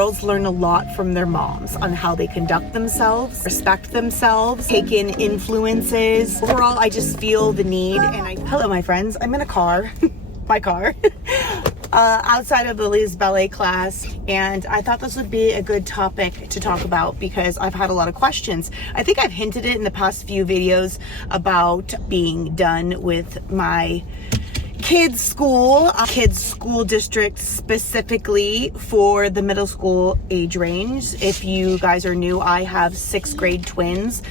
girls learn a lot from their moms on how they conduct themselves, respect themselves, take in influences. Overall, I just feel the need, hello my friends, I'm in a car, my car, outside of Lily's ballet class, and I thought this would be a good topic to talk about because I've had a lot of questions. I think I've hinted it in the past few videos about being done with my kids school district, specifically for the middle school age range. If you guys are new, I have 6th grade twins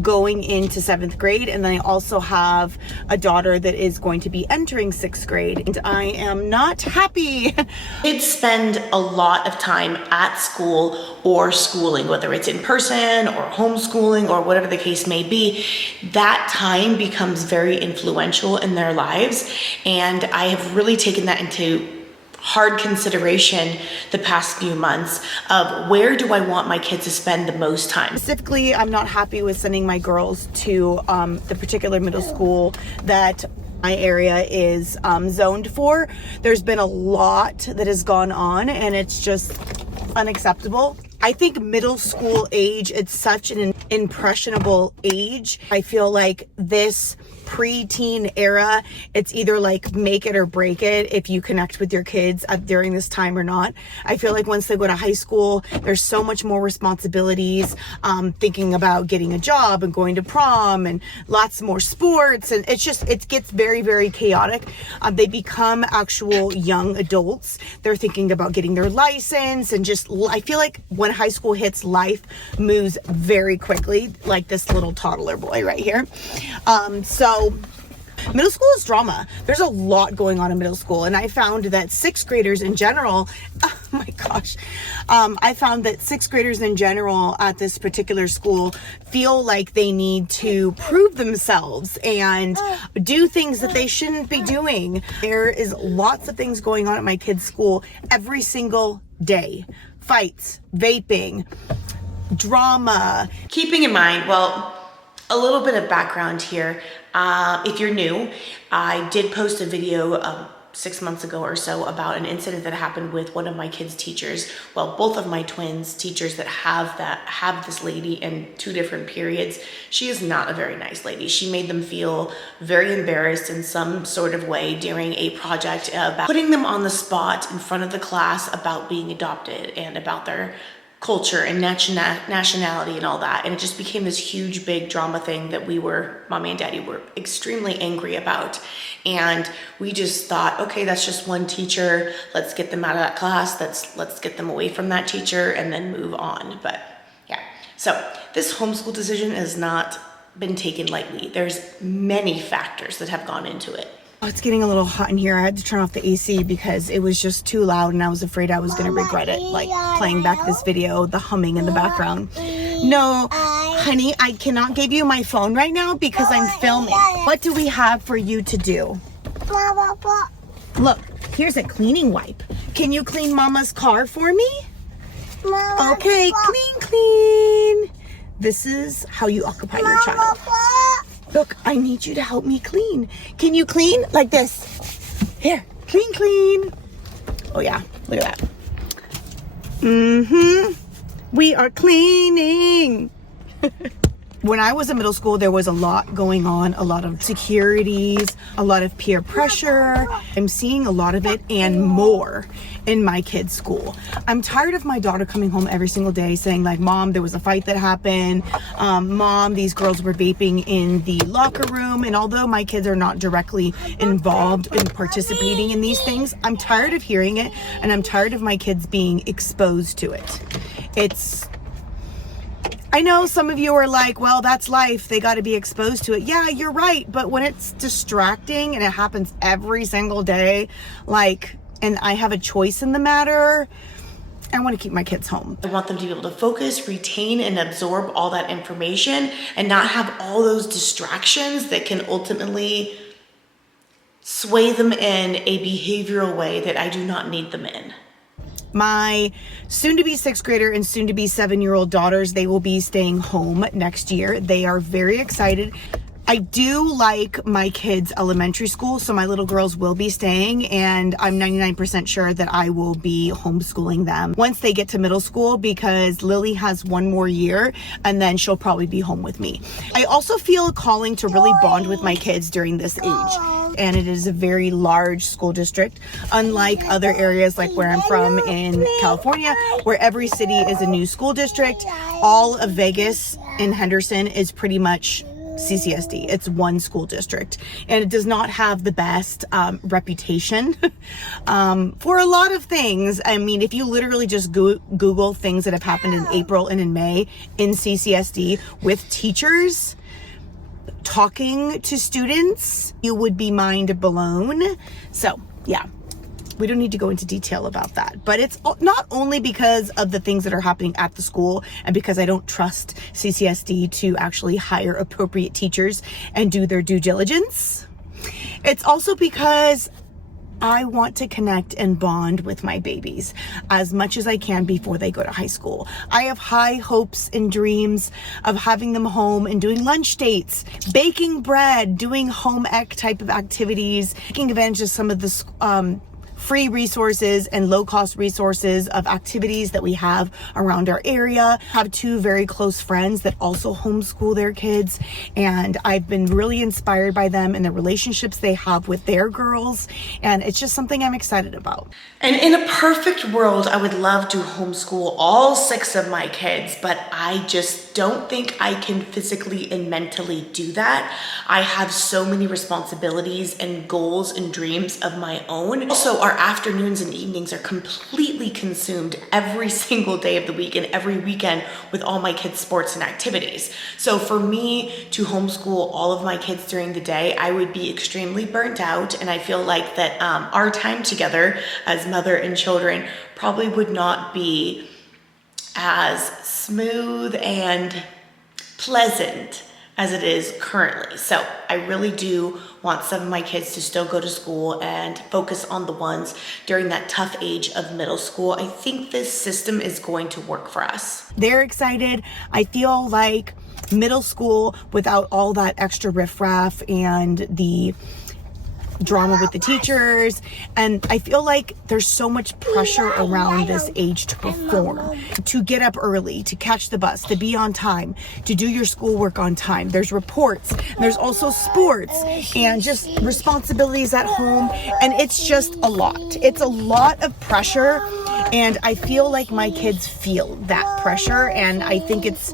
going into 7th grade, and then I also have a daughter that is going to be entering 6th grade, and I am not happy. Kids spend a lot of time at school or schooling, whether it's in person or homeschooling or whatever the case may be. That time becomes very influential in their lives, and I have really taken that into hard consideration the past few months of where do I want my kids to spend the most time. Specifically, I'm not happy with sending my girls to the particular middle school that my area is zoned for. There's been a lot that has gone on, and it's just unacceptable. I think middle school age, it's such an impressionable age. I feel like this pre-teen era, it's either like make it or break it if you connect with your kids during this time or not. I feel like once they go to high school, there's so much more responsibilities, thinking about getting a job and going to prom and lots more sports, and it gets very, very chaotic. They become actual young adults. They're thinking about getting their license, and I feel like when high school hits, life moves very quickly, like this little toddler boy right here. So middle school is drama. There's a lot going on in middle school, and I found that 6th graders in general, oh my gosh, I found that 6th graders in general at this particular school feel like they need to prove themselves and do things that they shouldn't be doing. There is lots of things going on at my kids' school every single day. Fights, vaping, drama. Keeping in mind, well, a little bit of background here. If you're new, I did post a video 6 months ago or so about an incident that happened with one of my kids' teachers. Well, both of my twins' teachers that have this lady in 2 different periods. She is not a very nice lady. She made them feel very embarrassed in some sort of way during a project about putting them on the spot in front of the class about being adopted and about their culture and nationality and all that. And it just became this huge, big drama thing that mommy and daddy were extremely angry about. And we just thought, okay, that's just one teacher. Let's get them out of that class. Let's get them away from that teacher and then move on. But yeah, so this homeschool decision has not been taken lightly. There's many factors that have gone into it. Oh, it's getting a little hot in here. I had to turn off the AC because it was just too loud, and I was afraid I was going to regret it, like playing back this video, the humming in the background. No, honey, I cannot give you my phone right now because I'm filming. What do we have for you to do? Look, here's a cleaning wipe. Can you clean Mama's car for me? Okay, clean. This is how you occupy your child. Look, I need you to help me clean. Can you clean like this? Here, clean. Oh yeah, look at that. We are cleaning. When I was in middle school, there was a lot going on, a lot of securities, a lot of peer pressure. I'm seeing a lot of it and more in my kids' school. I'm tired of my daughter coming home every single day saying like, Mom, there was a fight that happened. Mom, these girls were vaping in the locker room. And although my kids are not directly involved in participating in these things, I'm tired of hearing it, and I'm tired of my kids being exposed to it. I know some of you are like, well, that's life. They got to be exposed to it. Yeah, you're right. But when it's distracting and it happens every single day, and I have a choice in the matter, I want to keep my kids home. I want them to be able to focus, retain, and absorb all that information and not have all those distractions that can ultimately sway them in a behavioral way that I do not need them in. My soon-to-be 6th grader and soon-to-be 7-year-old daughters, they will be staying home next year. They are very excited. I do like my kids' elementary school, so my little girls will be staying, and I'm 99% sure that I will be homeschooling them once they get to middle school, because Lily has one more year and then she'll probably be home with me. I also feel a calling to really bond with my kids during this age, and it is a very large school district, unlike other areas like where I'm from in California, where every city is a new school district. All of Vegas and Henderson is pretty much CCSD. It's one school district, and it does not have the best reputation for a lot of things. I mean, if you literally just Google things that have happened in April and in May in CCSD with teachers talking to students, you would be mind blown. So yeah, we don't need to go into detail about that, but it's not only because of the things that are happening at the school and because I don't trust CCSD to actually hire appropriate teachers and do their due diligence. It's also because I want to connect and bond with my babies as much as I can before they go to high school. I have high hopes and dreams of having them home and doing lunch dates, baking bread, doing home ec type of activities, taking advantage of some of the free resources and low-cost resources of activities that we have around our area. I have two very close friends that also homeschool their kids, and I've been really inspired by them and the relationships they have with their girls, and it's just something I'm excited about. And in a perfect world, I would love to homeschool all 6 of my kids, but I just don't think I can physically and mentally do that. I have so many responsibilities and goals and dreams of my own. Also, our afternoons and evenings are completely consumed every single day of the week and every weekend with all my kids' sports and activities. So for me to homeschool all of my kids during the day, I would be extremely burnt out, and I feel like that our time together as mother and children probably would not be as smooth and pleasant as it is currently. So I really do want some of my kids to still go to school and focus on the ones during that tough age of middle school. I think this system is going to work for us. They're excited. I feel like middle school, without all that extra riffraff and the drama with the teachers, and I feel like there's so much pressure around this age to perform, to get up early, to catch the bus, to be on time, to do your schoolwork on time. There's reports, there's also sports, and just responsibilities at home, and it's just a lot. It's a lot of pressure, and I feel like my kids feel that pressure, and I think it's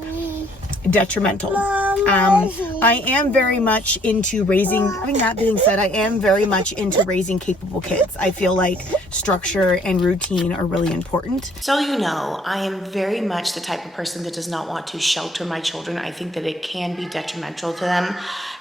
detrimental. I am very much into raising, having that being said, I am very much into raising capable kids. I feel like structure and routine are really important. So you know, I am very much the type of person that does not want to shelter my children. I think that it can be detrimental to them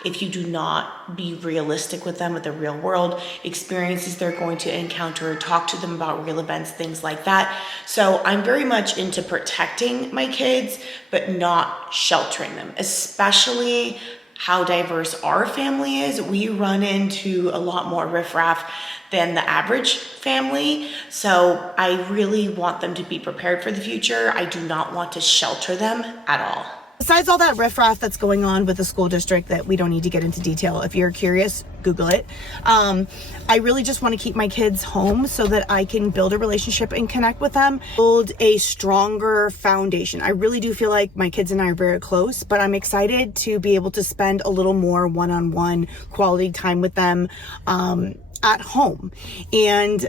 if you do not be realistic with them with the real world experiences they're going to encounter, talk to them about real events, things like that. So I'm very much into protecting my kids, but not sheltering them, especially how diverse our family is. We run into a lot more riffraff than the average family. So I really want them to be prepared for the future. I do not want to shelter them at all. Besides all that riffraff that's going on with the school district that we don't need to get into detail, if you're curious, Google it. I really just want to keep my kids home so that I can build a relationship and connect with them, build a stronger foundation. I really do feel like my kids and I are very close, but I'm excited to be able to spend a little more one-on-one quality time with them at home. And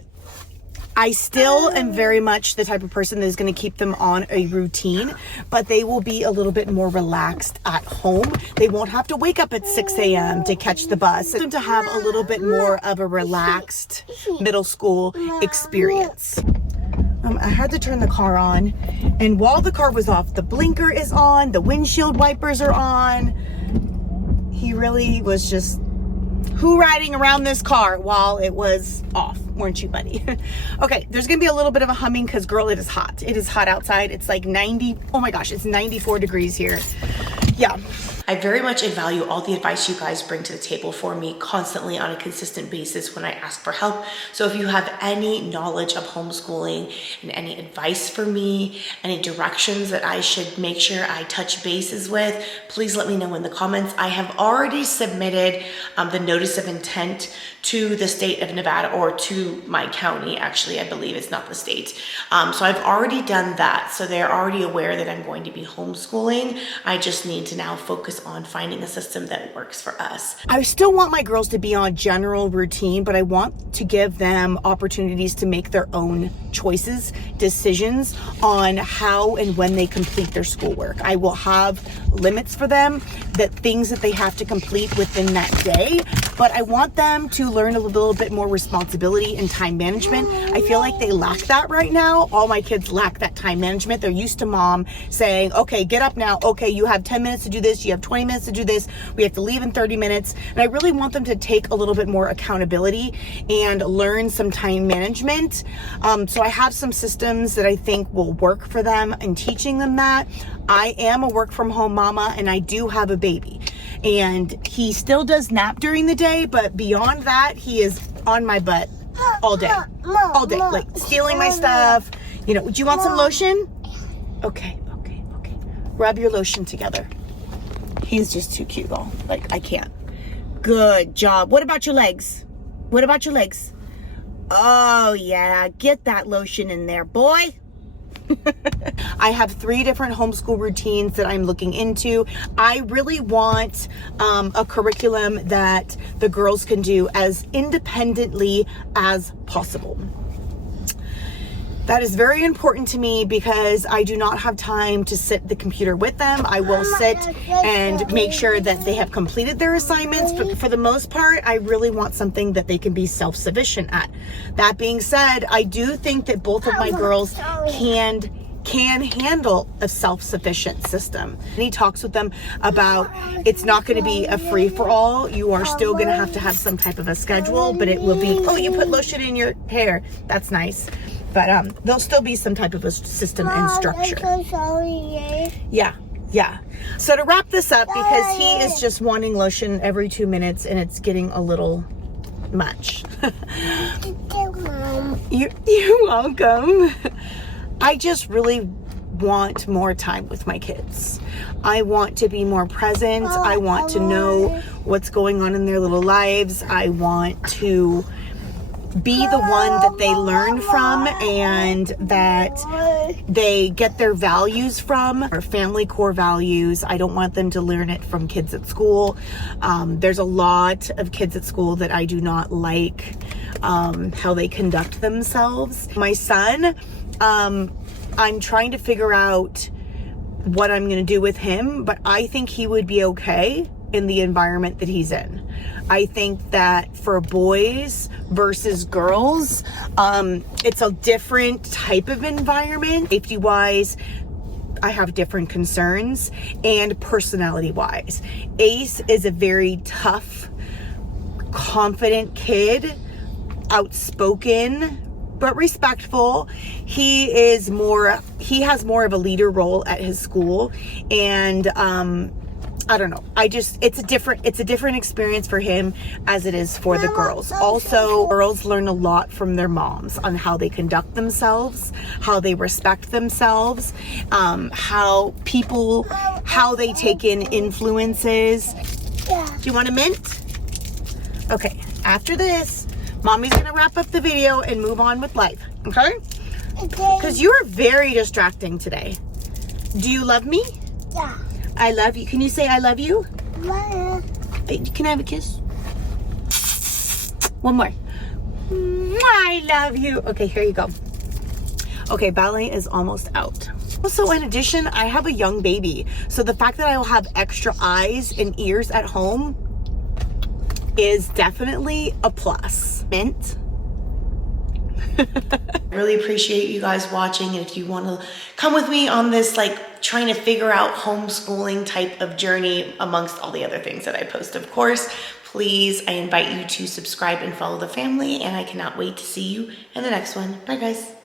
I still am very much the type of person that is going to keep them on a routine, but they will be a little bit more relaxed at home. They won't have to wake up at 6 a.m. to catch the bus. Them to have a little bit more of a relaxed middle school experience. I had to turn the car on, and while the car was off, the blinker is on, the windshield wipers are on. He really was just riding around this car while it was off, weren't you, buddy? Okay, there's gonna be a little bit of a humming because, girl, it is hot. It is hot outside. It's like 90, oh my gosh, it's 94 degrees here. Yeah. I very much value all the advice you guys bring to the table for me constantly on a consistent basis when I ask for help. So if you have any knowledge of homeschooling and any advice for me, any directions that I should make sure I touch bases with, please let me know in the comments. I have already submitted the notice of intent to the state of Nevada, or to my county, actually, I believe it's not the state. So I've already done that. So they're already aware that I'm going to be homeschooling. I just need to now focus on finding a system that works for us. I still want my girls to be on general routine, but I want to give them opportunities to make their own choices, decisions on how and when they complete their schoolwork. I will have limits for them, that things that they have to complete within that day, but I want them to learn a little bit more responsibility and time management. I feel like they lack that right now. All my kids lack that time management. They're used to mom saying, okay, get up now. Okay, you have 10 minutes to do this. You have 20 minutes to do this. We have to leave in 30 minutes. And I really want them to take a little bit more accountability and learn some time management. So I have some systems that I think will work for them in teaching them that. I am a work from home mama, and I do have a baby, and he still does nap during the day, but beyond that, he is on my butt all day, like stealing my stuff. You know, do you want some lotion? Okay. Rub your lotion together. He's just too cute, though. Like, I can't. Good job. What about your legs? Oh, yeah. Get that lotion in there, boy. I have 3 different homeschool routines that I'm looking into. I really want a curriculum that the girls can do as independently as possible. That is very important to me because I do not have time to sit at the computer with them. I will sit and make sure that they have completed their assignments, but for the most part, I really want something that they can be self-sufficient at. That being said, I do think that both of my girls can handle a self-sufficient system. And he talks with them about it's not going to be a free-for-all. You are still going to have some type of a schedule, but it will be, oh, you put lotion in your hair. That's nice. But there'll still be some type of a system and structure. Yeah. So to wrap this up, because he is just wanting lotion every 2 minutes and it's getting a little much. You're welcome. I just really want more time with my kids. I want to be more present. I want to know what's going on in their little lives. I want to be the one that they learn from and that they get their values from, or family core values. I don't want them to learn it from kids at school. There's a lot of kids at school that I do not like how they conduct themselves. My son, I'm trying to figure out what I'm going to do with him, but I think he would be okay in the environment that he's in. I think that for boys versus girls, it's a different type of environment. Safety-wise, I have different concerns, and personality-wise. Ace is a very tough, confident kid, outspoken, but respectful. He has more of a leader role at his school, and I don't know. It's a different experience for him as it is for the girls. Also, girls learn a lot from their moms on how they conduct themselves, how they respect themselves, how they take in influences. Do you want a mint? Okay, after this, Mommy's gonna wrap up the video and move on with life, okay? Because you're very distracting today. Do you love me? Yeah. I love you. Can you say I love you? Yeah. Can I have a kiss? One more. I love you. Okay, here you go. Okay, ballet is almost out. Also, in addition, I have a young baby. So the fact that I will have extra eyes and ears at home is definitely a plus. Mint. Really appreciate you guys watching, and if you want to come with me on this like trying to figure out homeschooling type of journey amongst all the other things that I post, of course, please, I invite you to subscribe and follow the family, and I cannot wait to see you in the next one. Bye guys.